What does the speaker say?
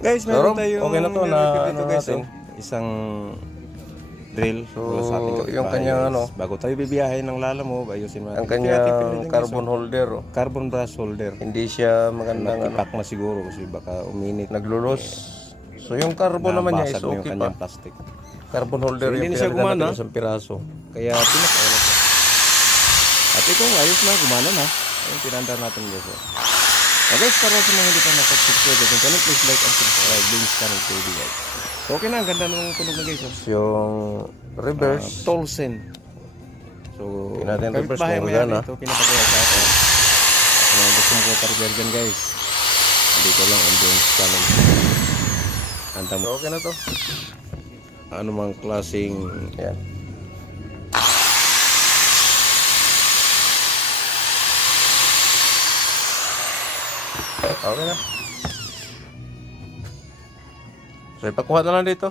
Guys, meron Pero, tayong okay na to, na nire-review ano dito, guys. natin. Isang drill. So, mula sa ating kapitbahay, yung kanyang guys. ano, Bago tayo bibiyahe ng lala mo, ayusin natin. ang Ito yung ating kanyang pinili, guys, carbon holder, oh. Carbon brush holder. Hindi siya magandang ano, Natipak na siguro kasi baka uminit. naglulos. So yung carbon naman niya is Nabasag na yung okay pa. kanyang plastic. Carbon holder So, hindi yung na siya pinalitan natin gumana. isang piraso. Kaya pinakain na. At ito, ayos na, gumana na. Ayun, pinandar natin guys. Okay, para sa mga hindi pa nakasubscribe sa channel, please like and subscribe. Links channel TV guys. So, okay na, ang ganda ng tunog na guys. Yung reverse, Tolsen. So, tingnan natin reverse bahay kung mo yan gana. ito, pinapagaya sa atin. Kung gusto mo ko tarigyan dyan guys. Dito lang, ambience channel. Anta mo. so okay na to. Ano mang klaseng Yan. Okay na. So ipakuha na lang dito.